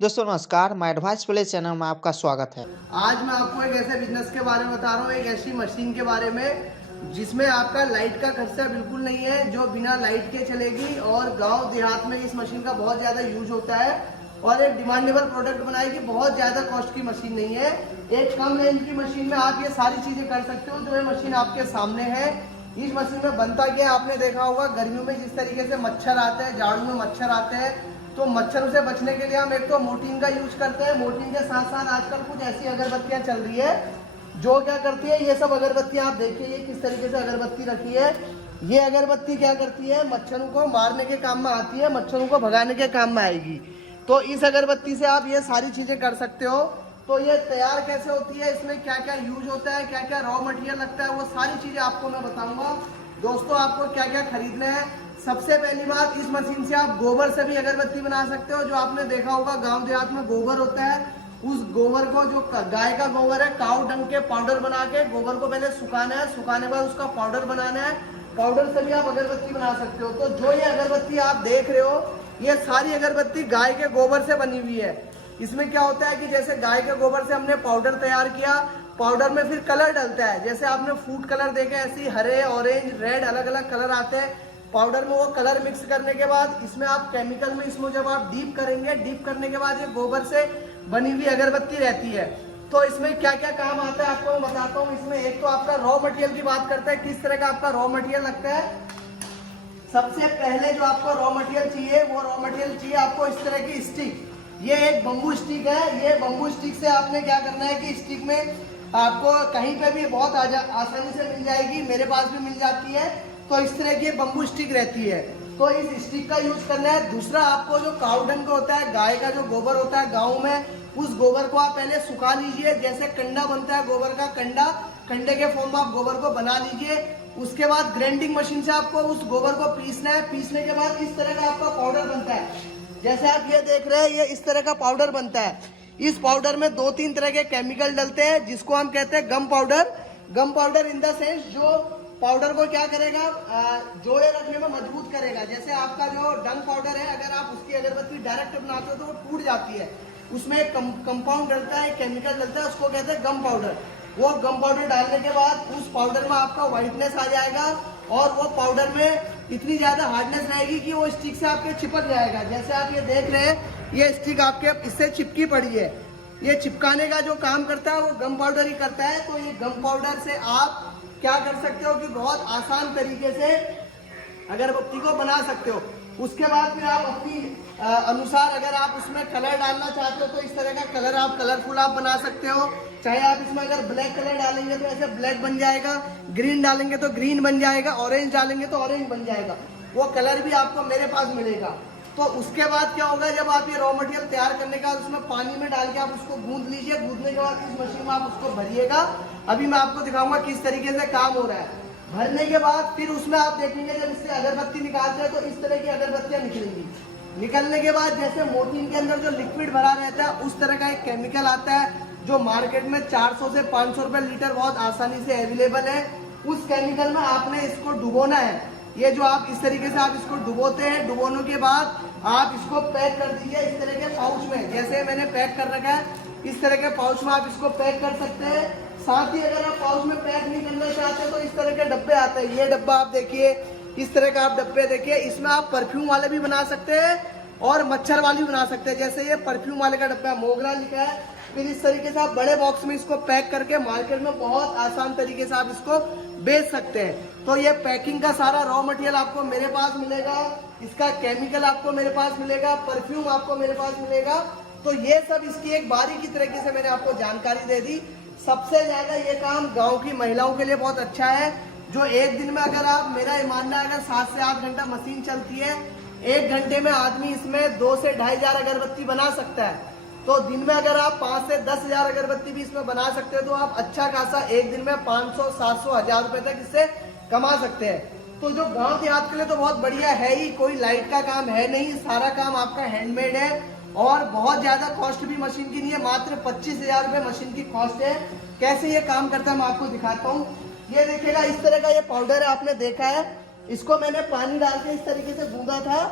दोस्तों नमस्कार, मैं एडवाइस प्लेस चैनल में आपका स्वागत है। आज मैं आपको एक ऐसे बिजनेस के बारे में बता रहा हूँ, एक ऐसी मशीन के बारे में जिसमें आपका लाइट का खर्चा बिल्कुल नहीं है, जो बिना लाइट के चलेगी और गांव देहात में इस मशीन का बहुत ज़्यादा यूज होता है और एक डिमांडेबल प्रोडक्ट बनाएगी। बहुत ज़्यादा कॉस्ट की मशीन नहीं है, एक कम रेंज की मशीन में आप ये सारी चीज़ें कर सकते हो। जो ये मशीन आपके सामने है, इस मशीन में बनता क्या आपने देखा होगा, गर्मियों में जिस तरीके से मच्छर आते हैं, झाड़ू में मच्छर आते हैं, तो मच्छरों से बचने के लिए हम एक तो मोर्टीन का यूज करते हैं। मोर्टीन के साथ साथ आजकल कुछ ऐसी अगरबत्तियां चल रही है जो क्या करती है, ये सब अगरबत्तियां आप देखिए ये किस तरीके से अगरबत्ती रखी है। ये अगरबत्ती क्या करती है, मच्छरों को मारने के काम में आती है, मच्छरों को भगाने के काम में आएगी। तो इस अगरबत्ती से आप ये सारी चीजें कर सकते हो। तो ये तैयार कैसे होती है, इसमें क्या क्या यूज होता है, क्या क्या रॉ मटेरियल लगता है, वो सारी चीजें आपको मैं बताऊंगा। दोस्तों आपको क्या क्या खरीदना है, सबसे पहली बात, इस मशीन से आप गोबर से भी अगरबत्ती बना सकते हो। जो आपने देखा होगा गांव देहात में गोबर होता है, उस गोबर को, जो गाय का गोबर है, काऊ डंग के पाउडर बना के गोबर को पहले सुखाना है, सुखाने के बाद उसका पाउडर बनाना है, पाउडर से भी आप अगरबत्ती बना सकते हो। तो जो ये अगरबत्ती आप देख रहे हो, ये सारी अगरबत्ती गाय के गोबर से बनी हुई है। इसमें क्या होता है कि जैसे गाय के गोबर से हमने पाउडर तैयार किया, पाउडर में फिर कलर डलता है, जैसे आपने फूड कलर देखे, ऐसी हरे, ऑरेंज, रेड अलग अलग कलर आते हैं पाउडर में। वो कलर मिक्स करने के बाद इसमें आप केमिकल में, इसमें जब आप डीप करेंगे, डीप करने के बाद ये गोबर से बनी हुई अगरबत्ती रहती है। तो इसमें क्या क्या काम आता है आपको मैं बताता हूँ। इसमें एक तो आपका रॉ मटेरियल की बात करते हैं, किस तरह का आपका रॉ मटेरियल लगता है। सबसे पहले जो आपको रॉ मटेरियल चाहिए, वो रॉ मटेरियल चाहिए आपको इस तरह की स्टिक। ये एक बम्बू स्टिक है। ये बम्बू स्टिक से आपने क्या करना है कि स्टिक में आपको कहीं पे भी बहुत आसानी से मिल जाएगी, मेरे पास भी मिल जाती है। तो इस तरह की बम्बू स्टिक रहती है, तो इस स्टिक का यूज करना है। दूसरा, आपको जो काऊ डंग होता है, गाय का जो गोबर होता है गाँव में, उस गोबर को आप पहले सुखा लीजिए। जैसे कंडा बनता है गोबर का, कंडा, कंडे के फॉर्म में आप गोबर को बना लीजिए। उसके बाद ग्राइंडिंग मशीन से आपको उस गोबर को पीसना है। पीसने के बाद इस तरह का आपका पाउडर बनता है, जैसे आप ये देख रहे हैं, ये इस तरह का पाउडर बनता है। इस पाउडर में 2-3 तरह के केमिकल डलते हैं, जिसको हम कहते हैं gum powder. Gum powder in the sense, जो पाउडर को क्या करेगा, जोड़े रखने में मजबूत करेगा। जैसे आपका जो डंग पाउडर है, अगर आप उसकी अगरबत्ती डायरेक्ट बनाते हो तो वो टूट जाती है, उसमें कंपाउंड डलता है, केमिकल डलता है, उसको कहते हैं गम पाउडर। वो गम पाउडर डालने के बाद उस पाउडर में आपका व्हाइटनेस आ जाएगा और वो पाउडर में इतनी ज्यादा हार्डनेस रहेगी कि वो स्टिक से आपके चिपक जाएगा। जैसे आप ये देख रहे हैं, ये स्टिक आपके इससे चिपकी पड़ी है। ये चिपकाने का जो काम करता है वो गम पाउडर ही करता है। तो ये गम पाउडर से आप क्या कर सकते हो कि बहुत आसान तरीके से अगरबत्ती को बना सकते हो। उसके बाद फिर आप अपनी अनुसार, अगर आप उसमें कलर डालना चाहते हो तो इस तरह का कलर आप कलरफुल आप बना सकते हो। चाहे आप इसमें अगर ब्लैक कलर डालेंगे तो ऐसे ब्लैक बन जाएगा, ग्रीन डालेंगे तो ग्रीन बन जाएगा, ऑरेंज डालेंगे तो ऑरेंज बन जाएगा। वो कलर भी आपको मेरे पास मिलेगा। तो उसके बाद क्या होगा, जब आप ये रॉ मटेरियल तैयार करने का उसमें पानी में डाल के आप उसको गूंद लीजिए। गूंदने के बाद इस मशीन में आप उसको भरिएगा। अभी मैं आपको दिखाऊंगा किस तरीके से काम हो रहा है। भरने के बाद फिर उसमें आप देखेंगे, जब इससे अगरबत्ती निकालते हैं तो इस तरह की अगरबत्तियां निकलेंगी। निकलने के बाद जैसे मोर्टीन के अंदर जो लिक्विड भरा रहता है, उस तरह का एक केमिकल आता है जो मार्केट में 400 से 500 रुपए लीटर बहुत आसानी से अवेलेबल है। उस केमिकल में आपने इसको डुबोना है। ये जो आप इस तरीके से आप इसको डुबोते हैं, डुबोने के बाद आप इसको पैक कर दीजिए इस तरह के पाउच में। जैसे मैंने पैक कर रखा है, इस तरह के पाउच में आप इसको पैक कर सकते हैं। साथ ही अगर आप पाउच में पैक नहीं करना चाहते तो इस तरह के डब्बे आते हैं। ये डब्बा आप देखिए, इस तरह का आप डब्बे देखिए। इसमें आप परफ्यूम वाले भी बना सकते हैं और मच्छर वाली भी बना सकते हैं। जैसे ये परफ्यूम वाले का डब्बा मोगरा लिखा है। फिर इस तरीके से आप बड़े बॉक्स में इसको पैक करके मार्केट में बहुत आसान तरीके से आप इसको बेच सकते हैं। तो ये पैकिंग का सारा रॉ मटेरियल आपको मेरे पास मिलेगा, इसका केमिकल आपको मेरे पास मिलेगा, परफ्यूम आपको मेरे पास मिलेगा। तो ये सब इसकी एक बारीकी तरीके से मैंने आपको जानकारी दे दी। सबसे ज्यादा ये काम गांव की महिलाओं के लिए बहुत अच्छा है, जो एक दिन में, अगर आप, मेरा मानना है, अगर 7 से 8 घंटा मशीन चलती है, 1 घंटे में आदमी इसमें 2 से 2,500 अगरबत्ती बना सकता है। तो दिन में अगर आप 5 से 10,000 अगरबत्ती भी इसमें बना सकते हो तो आप अच्छा खासा एक दिन में 500, 700, 1,000 रुपए तक इससे कमा सकते हैं। तो जो गांव देहात के लिए तो बहुत बढ़िया है ही, कोई लाइट का काम है नहीं, सारा काम आपका हैंडमेड है और बहुत ज्यादा कॉस्ट भी मशीन की नहीं है, मात्र 25,000 रुपए मशीन की कॉस्ट है। कैसे ये काम करता है मैं आपको दिखाता हूँ। ये देखिएगा, इस तरह का ये पाउडर है, आपने देखा है, इसको मैंने पानी डाल के इस तरीके से गूंदा था।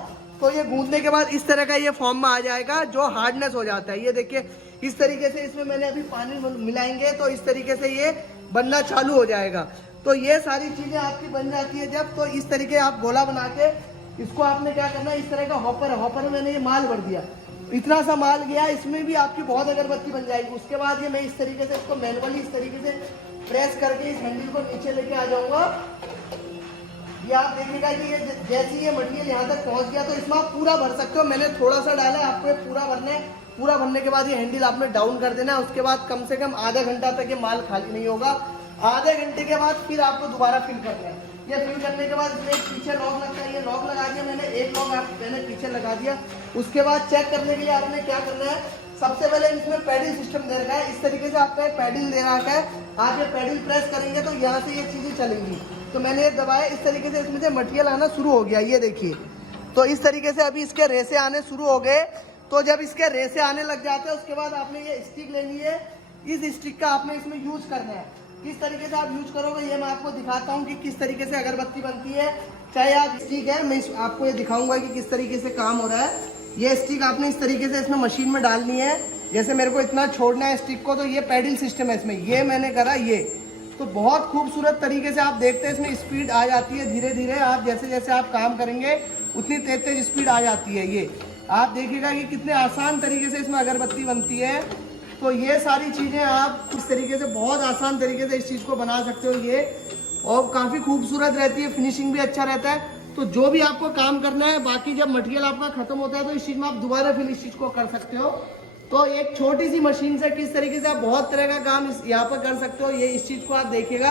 तो ये गूंदने के बाद इस तरह का ये फॉर्म में आ जाएगा जो हार्डनेस हो जाता है। ये देखिए इस तरीके से इसमें मैंने अभी पानी मिलाएंगे तो इस तरीके से ये बनना चालू हो जाएगा। तो ये सारी चीजें आपकी बन जाती है जब, तो इस तरीके आप गोला बना के इसको आपने क्या करना है, इस तरह का हॉपर है, हॉपर में मैंने ये माल भर दिया, इतना सा माल गया, इसमें भी आपकी बहुत अगरबत्ती बन जाएगी। उसके बाद ये मैं इस तरीके से इसको मैनुअली इस तरीके से प्रेस करके इस हैंडल को नीचे लेके आ जाऊंगा। ये आप देखिएगा कि ये जैसे ये मटेरियल यहाँ तक पहुँच गया तो इसमें आप पूरा भर सकते हो। मैंने थोड़ा सा डाला है, आपको ये पूरा भरना है। पूरा भरने के बाद ये हैंडल आपने डाउन कर देना है। उसके बाद कम से कम आधा घंटा तक ये माल खाली नहीं होगा। आधे घंटे के बाद फिर आपको दोबारा फिल करना है। ये फिल करने के बाद इसमें एक पीछे लॉक लगता है, ये लॉक लगा दिया मैंने, एक लॉक मैंने पीछे लगा दिया। उसके बाद चेक करने के लिए आपने क्या करना है, सबसे पहले इसमें पैडल सिस्टम दे रखा है। इस तरीके से आपका पैडल दे रखा है, आप ये पैडल प्रेस करेंगे तो यहाँ से ये चीजें चलेंगी। तो मैंने ये दबाया, इस तरीके से इसमें से मटेरियल आना शुरू हो गया। ये देखिए, तो इस तरीके से अभी इसके रेसे आने शुरू हो गए। तो जब इसके रेसे आने लग जाते हैं उसके बाद आपने ये स्टिक लेनी है। इस स्टिक का आपने इसमें यूज करना है। किस तरीके से आप यूज करोगे ये मैं आपको दिखाता हूँ कि किस तरीके से अगरबत्ती बनती है। चाहे आप स्टिक है, मैं आपको ये दिखाऊंगा कि किस तरीके से काम हो रहा है। ये स्टिक आपने इस तरीके से इसमें मशीन में डालनी है। जैसे मेरे को इतना छोड़ना है स्टिक को, तो ये पैडल सिस्टम है इसमें, ये मैंने करा। ये तो बहुत खूबसूरत तरीके से आप देखते हैं इसमें स्पीड आ जाती है धीरे धीरे। आप जैसे जैसे आप काम करेंगे उतनी तेज तेज स्पीड आ जाती है। ये आप देखिएगा कि कितने आसान तरीके से इसमें अगरबत्ती बनती है। तो ये सारी चीज़ें आप इस तरीके से बहुत आसान तरीके से इस चीज़ को बना सकते हो ये, और काफ़ी खूबसूरत रहती है, फिनिशिंग भी अच्छा रहता है। तो जो भी आपको काम करना है, बाकी जब मटेरियल आपका खत्म होता है तो इस चीज़ में आप दोबारा फिर इस चीज़ को कर सकते हो। तो एक छोटी सी मशीन से किस तरीके से आप बहुत तरह का काम यहाँ पर कर सकते हो, ये इस चीज़ को आप देखिएगा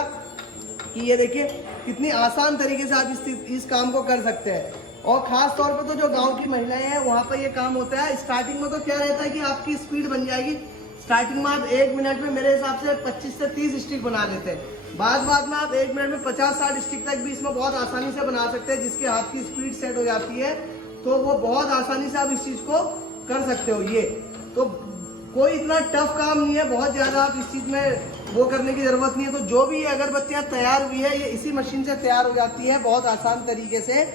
कि ये देखिए कितनी आसान तरीके से आप इस काम को कर सकते हैं। और खास तौर पे तो जो गांव की महिलाएं हैं वहाँ पर ये काम होता है। स्टार्टिंग में तो क्या रहता है कि आपकी स्पीड बन जाएगी। स्टार्टिंग में आप 1 मिनट में मेरे हिसाब से 25 से 30 स्टिक बना लेते हैं। बाद में आप 1 मिनट में 50-60 स्टिक तक भी इसमें बहुत आसानी से बना सकते हैं। जिसके हाथ की स्पीड सेट हो जाती है तो वो बहुत आसानी से आप इस चीज़ को कर सकते हो। ये तो कोई इतना टफ काम नहीं है, बहुत ज़्यादा आप इस चीज़ में वो करने की ज़रूरत नहीं है। तो जो भी ये अगरबत्तियाँ तैयार हुई है ये इसी मशीन से तैयार हो जाती है बहुत आसान तरीके से।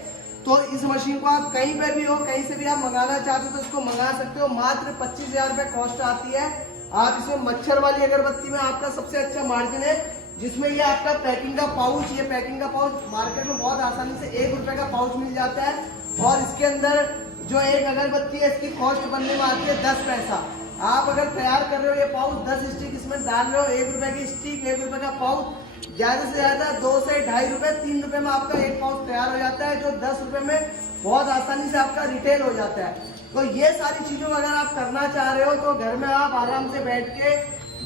तो इस मशीन को आप कहीं पर भी हो, कहीं से भी आप मंगाना चाहते हो तो इसको मंगा सकते हो। मात्र 25,000 रुपये कॉस्ट आती है। आप इसमें मच्छर वाली अगरबत्ती में आपका सबसे अच्छा मार्जिन है, जिसमें ये आपका पैकिंग का पाउच, ये पैकिंग का पाउच मार्केट में बहुत आसानी से 1 रुपये का पाउच मिल जाता है। और इसके अंदर जो एक अगरबत्ती है इसकी कॉस्ट बनने में आती है 10 पैसा। आप अगर तैयार कर रहे हो ये पाउच 10 स्टिक इसमें डाल रहे हो, 1 रुपये की स्टिक, 1 रुपये का पाउच, ज्यादा से ज्यादा 2 से 2.5 रुपये 3 रुपये में आपका एक पाउच तैयार हो जाता है, जो 10 रुपये में बहुत आसानी से आपका रिटेल हो जाता है। तो ये सारी चीजों अगर आप करना चाह रहे हो तो घर में आप आराम से बैठ के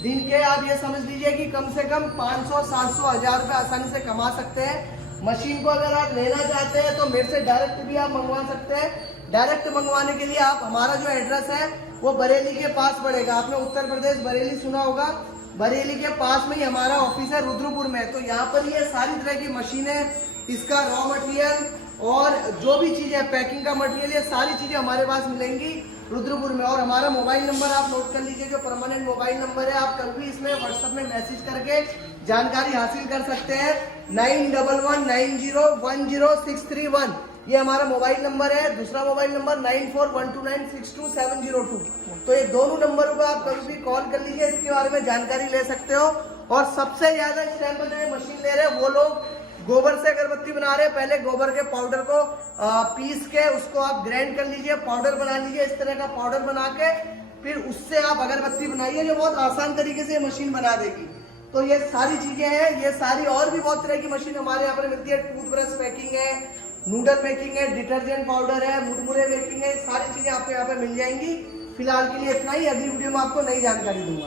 दिन के आप ये समझ लीजिए कि कम से कम 500, 700, 1000 रुपये आसानी से कमा सकते हैं। मशीन को अगर आप लेना चाहते हैं तो मेरे से डायरेक्ट भी आप मंगवा सकते हैं। डायरेक्ट मंगवाने के लिए आप हमारा जो एड्रेस है वो बरेली के पास पड़ेगा। आपने उत्तर प्रदेश बरेली सुना होगा, बरेली के पास में ही हमारा ऑफिस है रुद्रपुर में। तो यहाँ पर ये सारी तरह की मशीनें, इसका रॉ मटेरियल और जो भी चीज़ है पैकिंग का मटेरियल, ये सारी चीज़ें हमारे पास मिलेंगी रुद्रपुर में। और हमारा मोबाइल नंबर आप नोट कर लीजिए, जो परमानेंट मोबाइल नंबर है। आप कभी भी इसमें व्हाट्सएप में मैसेज करके जानकारी हासिल कर सकते हैं। 9119010631 ये हमारा मोबाइल नंबर है। दूसरा मोबाइल नंबर 9412962702। तो ये दोनों नंबरों पर आप कभी भी कॉल कर लीजिए, इसके बारे में जानकारी ले सकते हो। और सबसे ज्यादा इस टाइम पर जो मशीन ले रहे हैं वो लोग गोबर से अगरबत्ती बना रहे हैं। पहले गोबर के पाउडर को पीस के उसको आप ग्राइंड कर लीजिए, पाउडर बना लीजिए। इस तरह का पाउडर बना के फिर उससे आप अगरबत्ती बनाइए, जो बहुत आसान तरीके से मशीन बना देगी। तो ये सारी चीजें हैं, ये सारी और भी बहुत तरह की मशीन हमारे यहाँ पर मिलती है। टूथब्रश मेकिंग है, नूडल मेकिंग है, डिटर्जेंट पाउडर है, मुरमुरे मेकिंग है, सारी चीजें आपको यहाँ पे मिल जाएंगी। फिलहाल के लिए इतना ही, अगली वीडियो में आपको नई जानकारी दूंगा।